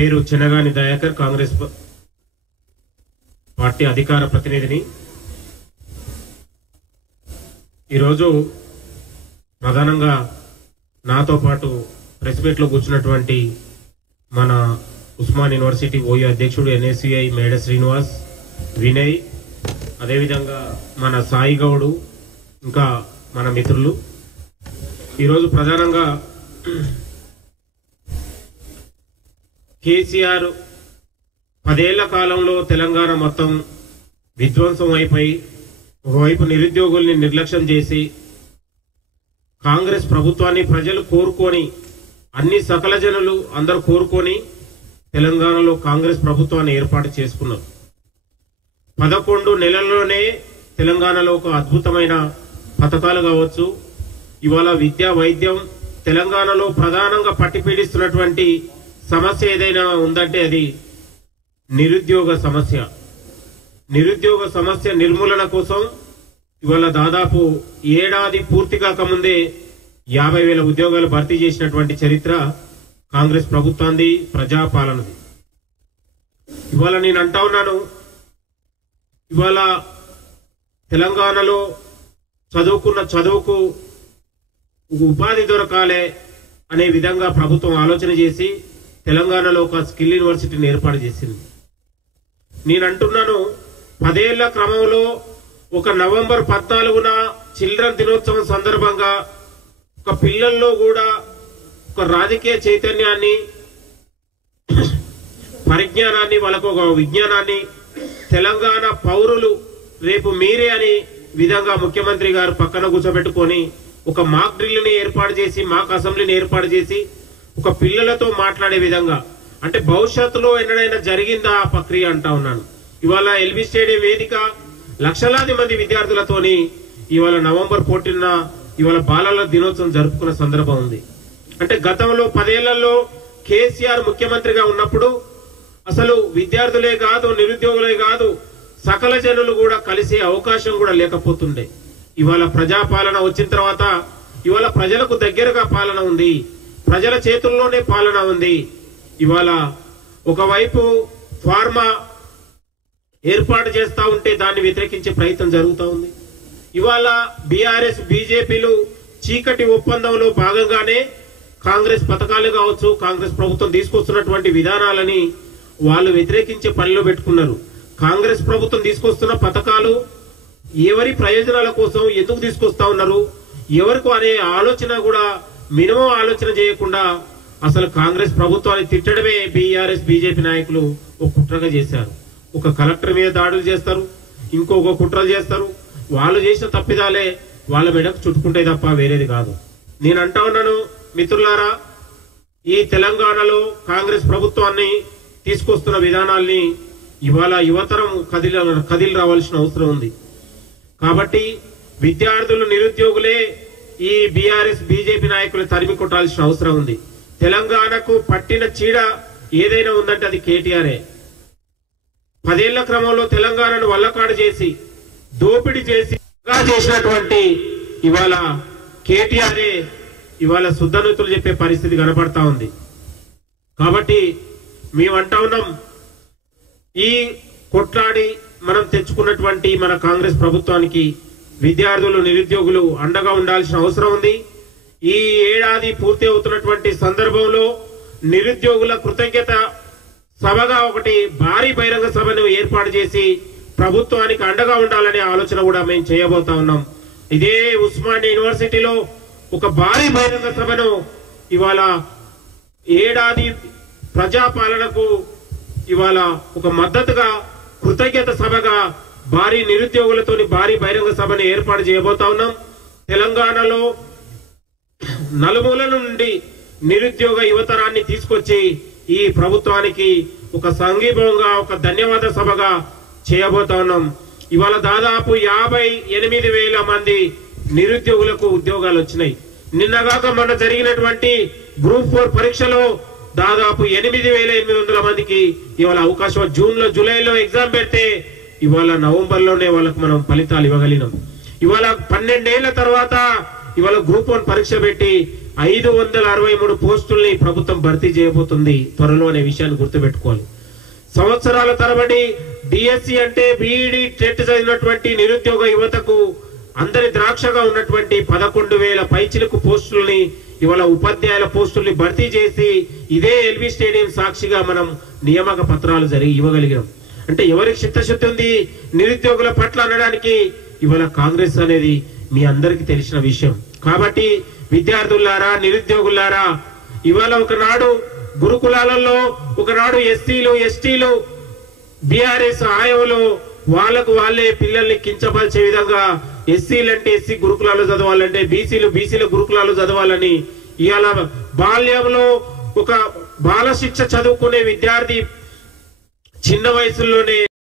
పేరు చినగాని దయాకర్, కాంగ్రెస్ పార్టీ అధికార ప్రతినిధిని. ఈరోజు ప్రధానంగా నాతో పాటు ప్రెస్ మీట్ లో కూర్చున్నటువంటి మన ఉస్మాన్ యూనివర్సిటీ ఓయూ అధ్యక్షుడు ఎన్ఎస్సిఐ మేడ శ్రీనివాస్, వినయ్, అదేవిధంగా మన సాయి గౌడు, ఇంకా మన మిత్రులు. ఈరోజు ప్రధానంగా కేసీఆర్ 10 ఏళ్ల కాలంలో తెలంగాణ మొత్తం విధ్వంసం అయిపోయి ఒకవైపు నిరుద్యోగుల్ని నిర్లక్ష్యం చేసి కాంగ్రెస్ ప్రభుత్వాన్ని ప్రజలు కోరుకొని, అన్ని సకల జనులు అందరూ కోరుకొని తెలంగాణలో కాంగ్రెస్ ప్రభుత్వాన్ని ఏర్పాటు చేసుకున్నారు. 11 నెలల్లోనే తెలంగాణలో ఒక అద్భుతమైన పథకాలు కావచ్చు, ఇవాళ విద్య, వైద్యం, తెలంగాణలో ప్రధానంగా పట్టిపీడిస్తున్నటువంటి సమస్య ఏదైనా ఉందంటే అది నిరుద్యోగ సమస్య. నిరుద్యోగ సమస్య నిర్మూలన కోసం ఇవాళ దాదాపు ఏడాది పూర్తి కాకముందే 50,000 ఉద్యోగాలు భర్తీ చేసినటువంటి చరిత్ర కాంగ్రెస్ ప్రభుత్వాన్ని, ప్రజాపాలనది. ఇవాళ నేను అంటా ఉన్నాను, ఇవాళ తెలంగాణలో చదువుకున్న చదువుకు ఉపాధి దొరకాలే అనే విధంగా ప్రభుత్వం ఆలోచన చేసి తెలంగాణలో ఒక స్కిల్ యూనివర్సిటీని ఏర్పాటు చేసింది. నేను అంటున్నాను, 10 ఏళ్ల క్రమంలో ఒక నవంబర్ 14న చిల్డ్రన్ దినోత్సవం సందర్భంగా ఒక పిల్లల్లో కూడా ఒక రాజకీయ చైతన్యాన్ని, పరిజ్ఞానాన్ని, వాళ్ళకు ఒక విజ్ఞానాన్ని, తెలంగాణ పౌరులు రేపు మీరే అని విధంగా ముఖ్యమంత్రి గారు పక్కన కూర్చోబెట్టుకొని ఒక మాక్ డ్రిల్ని ఏర్పాటు చేసి, మాక్ అసెంబ్లీని ఏర్పాటు చేసి ఒక పిల్లలతో మాట్లాడే విధంగా, అంటే భవిష్యత్తులో ఎన్నడైనా జరిగిందా ఆ ప్రక్రియ అంటా ఉన్నాను. ఇవాళ ఎల్బీ స్టేడియం వేదిక లక్షలాది మంది విద్యార్థులతోని ఇవాళ నవంబర్ 14న ఇవాళ బాలల దినోత్సవం జరుపుకున్న సందర్భం ఉంది. అంటే గతంలో 10 ఏళ్లలో కేసీఆర్ ముఖ్యమంత్రిగా ఉన్నప్పుడు అసలు విద్యార్థులే కాదు, నిరుద్యోగులే కాదు, సకల జనులు కూడా కలిసే అవకాశం కూడా లేకపోతుండే. ఇవాళ ప్రజాపాలన వచ్చిన తర్వాత ఇవాళ ప్రజలకు దగ్గరగా పాలన ఉంది, ప్రజల చేతుల్లోనే పాలన ఉంది. ఇవాళ ఒకవైపు ఫార్మా ఏర్పాటు చేస్తా ఉంటే దాన్ని వ్యతిరేకించే ప్రయత్నం జరుగుతూ ఉంది. ఇవాళ బీఆర్ఎస్, బీజేపీలు చీకటి ఒప్పందంలో భాగంగానే కాంగ్రెస్ పథకాలు కావచ్చు, కాంగ్రెస్ ప్రభుత్వం తీసుకొస్తున్నటువంటి విధానాలని వాళ్ళు వ్యతిరేకించే పనిలో పెట్టుకున్నారు. కాంగ్రెస్ ప్రభుత్వం తీసుకొస్తున్న పథకాలు ఎవరి ప్రయోజనాల కోసం ఎందుకు తీసుకొస్తా ఉన్నారు, ఎవరికి అనే ఆలోచన కూడా మినిమం ఆలోచన చేయకుండా అసలు కాంగ్రెస్ ప్రభుత్వాన్ని తిట్టడమే బీఆర్ఎస్, బీజేపీ నాయకులు ఒక కుట్రగా చేశారు. ఒక కలెక్టర్ మీద దాడులు చేస్తారు, ఇంకొక కుట్రలు చేస్తారు. వాళ్ళు చేసిన తప్పిదాలే వాళ్ళ మెడకు చుట్టుకుంటాయి తప్ప వేరేది కాదు. నేను అంటా ఉన్నాను మిత్రులారా, ఈ తెలంగాణలో కాంగ్రెస్ ప్రభుత్వాన్ని తీసుకొస్తున్న విధానాల్ని ఇవాళ యువతరం కదిలి రావాల్సిన అవసరం ఉంది. కాబట్టి విద్యార్థులు, నిరుద్యోగులే ఈ బీఆర్ఎస్, బీజేపీ నాయకులు తరిమి కొట్టాల్సిన అవసరం ఉంది. తెలంగాణకు పట్టిన చీడ ఏదైనా ఉందంటే అది కేటీఆర్ఏ. 10 ఏళ్ల క్రమంలో తెలంగాణను వల్లకాడు చేసి, దోపిడీ చేసి చేసినటువంటి ఇవాళ కేటీఆర్ఏ ఇవాళ శుద్ధనూతులు చెప్పే పరిస్థితి కనపడతా ఉంది. కాబట్టి మేమంటా ఉన్నాం, ఈ కొట్లాడి మనం తెచ్చుకున్నటువంటి మన కాంగ్రెస్ ప్రభుత్వానికి విద్యార్థులు, నిరుద్యోగులు అండగా ఉండాల్సిన అవసరం ఉంది. ఈ ఏడాది పూర్తి అవుతున్నటువంటి సందర్భంలో నిరుద్యోగుల కృతజ్ఞత సభగా ఒకటి భారీ బహిరంగ సభను ఏర్పాటు చేసి ప్రభుత్వానికి అండగా ఉండాలనే ఆలోచన కూడా మేము చేయబోతా ఉన్నాం. ఇదే ఉస్మానియా యూనివర్సిటీలో ఒక భారీ బహిరంగ సభను ఇవాళ ఏడాది ప్రజాపాలనకు ఇవాళ ఒక మద్దతుగా కృతజ్ఞత సభగా భారీ నిరుద్యోగులతోని భారీ బహిరంగ సభను ఏర్పాటు చేయబోతా ఉన్నాం. తెలంగాణలో నలుమూలల నుండి నిరుద్యోగ యువతరాన్ని తీసుకొచ్చి ఈ ప్రభుత్వానికి ఒక సంఘీభావంగా, ఒక ధన్యవాద సభగా చేయబోతా ఉన్నాం. ఇవాళ దాదాపు 58,000 మంది నిరుద్యోగులకు ఉద్యోగాలు వచ్చినాయి. నిన్నగాక మొన్న జరిగినటువంటి గ్రూప్ 4 పరీక్షలో దాదాపు 8,800 మందికి ఇవాళ అవకాశం. జూన్లో, జూలైలో ఎగ్జామ్ పెడితే ఇవాళ నవంబర్లోనే వాళ్ళకు మనం ఫలితాలు ఇవ్వగలిగినాం. ఇవాళ 12 ఏళ్ల తర్వాత ఇవాళ గ్రూప్ 1 పరీక్ష పెట్టి 563 పోస్టుల్ని ప్రభుత్వం భర్తీ చేయబోతుంది త్వరలో అనే విషయాన్ని గుర్తుపెట్టుకోవాలి. సంవత్సరాల తరబడి డిఎస్సి అంటే బీఈడి టెట్ చదివినటువంటి నిరుద్యోగ యువతకు అందరి ద్రాక్షగా ఉన్నటువంటి 11,000 పైచిలకు పోస్టుల్ని ఇవాళ ఉపాధ్యాయుల పోస్టుల్ని భర్తీ చేసి ఇదే ఎల్బీ స్టేడియం సాక్షిగా మనం నియామక పత్రాలు ఇవ్వగలిగాం. అంటే ఎవరికి చిత్తశుద్ధి ఉంది నిరుద్యోగుల పట్ల అనడానికి ఇవాళ కాంగ్రెస్ అనేది మీ అందరికీ తెలిసిన విషయం. కాబట్టి విద్యార్థులారా, నిరుద్యోగులారా, ఇవాళ ఒకనాడు గురుకులాలలో ఒకనాడు ఎస్సీలు ఎస్టీలు బీఆర్ఎస్ ఆయంలో వాళ్ళకు వాళ్ళే పిల్లల్ని కించపరిచే విధంగా ఎస్సీలంటే ఎస్సీ గురుకులాలు చదవాలంటే బీసీల గురుకులాలు చదవాలని ఇవాళ బాల్యంలో ఒక బాల శిక్ష చదువుకునే విద్యార్థి చిన్న వయసులోనే